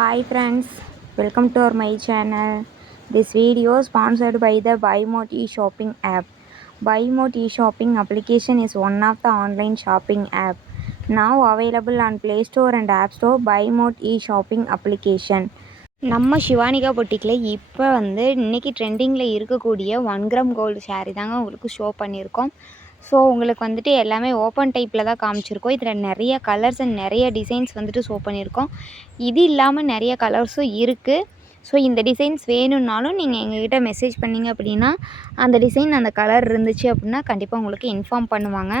Hi friends, welcome to our my channel. This video is sponsored by the BuyMote e-shopping app. BuyMote e-shopping application is one of the online shopping app now available on Play Store and App Store. BuyMote e-shopping application. நம்ம ஷிவானிகா பொட்டிக்கில் இப்போ இன்றைக்கி ட்ரெண்டிங்கில் இருக்கக்கூடிய 1 gram gold saree தாங்க உங்களுக்கு show பண்ணியிருக்கோம். So உங்களுக்கு எல்லாமே ஓப்பன் டைப்பில் தான் காமிச்சிருக்கோம். இதில் நிறைய கலர்ஸ் அண்ட் நிறைய டிசைன்ஸ் ஷோ பண்ணியிருக்கோம். இது இல்லாமல் நிறைய கலர்ஸும் இருக்குது. ஸோ இந்த டிசைன்ஸ் வேணும்னாலும் நீங்கள் எங்ககிட்ட மெசேஜ் பண்ணிங்க அப்படின்னா அந்த டிசைன் அந்த கலர் இருந்துச்சு அப்படின்னா கண்டிப்பாக உங்களுக்கு இன்ஃபார்ம் பண்ணுவாங்க.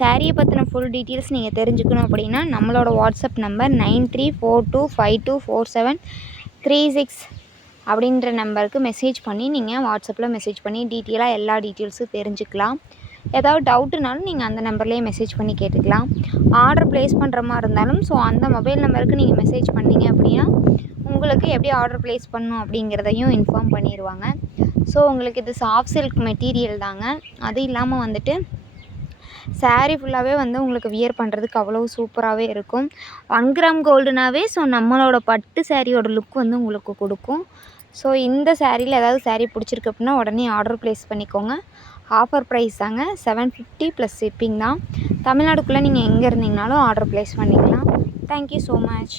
சாரியை பற்றின ஃபுல் டீட்டெயில்ஸ் நீங்கள் தெரிஞ்சுக்கணும் அப்படின்னா நம்மளோட வாட்ஸ்அப் நம்பர் 9342524736 அப்படின்ற நம்பருக்கு மெசேஜ் பண்ணி நீங்கள் வாட்ஸ்அப்பில் மெசேஜ் பண்ணி டீட்டெயிலாக எல்லா டீட்டெயில்ஸும் தெரிஞ்சுக்கலாம். ஏதாவது டவுட்டுனாலும் நீங்கள் அந்த நம்பர்லேயே மெசேஜ் பண்ணி கேட்டுக்கலாம். ஆர்டர் ப்ளேஸ் பண்ணுற மாதிரி இருந்தாலும் அந்த மொபைல் நம்பருக்கு நீங்கள் மெசேஜ் பண்ணிங்க அப்படின்னா உங்களுக்கு எப்படி ஆர்டர் ப்ளேஸ் பண்ணணும் அப்படிங்கிறதையும் இன்ஃபார்ம் பண்ணிடுவாங்க. ஸோ உங்களுக்கு இது சாஃப்ட் சில்க் மெட்டீரியல் தாங்க. அது இல்லாமல் சாரீ ஃபுல்லாகவே உங்களுக்கு வியர் பண்ணுறதுக்கு அவ்வளோ சூப்பராகவே இருக்கும். 1 கிராம் கோல்டுனாவே நம்மளோட பட்டு சாரியோட லுக் உங்களுக்கு கொடுக்கும். ஸோ இந்த சாரியில் ஏதாவது சாரீ பிடிச்சிருக்கு அப்படின்னா உடனே ஆர்டர் ப்ளேஸ் பண்ணிக்கோங்க. ஆஃபர் ப்ரைஸ் தாங்க, 750 + ஷிப்பிங் தான். தமிழ்நாடுக்குள்ளே நீங்கள் எங்கே இருந்தீங்கனாலும் ஆர்டர் ப்ளேஸ் பண்ணிக்கலாம். Thank you so much.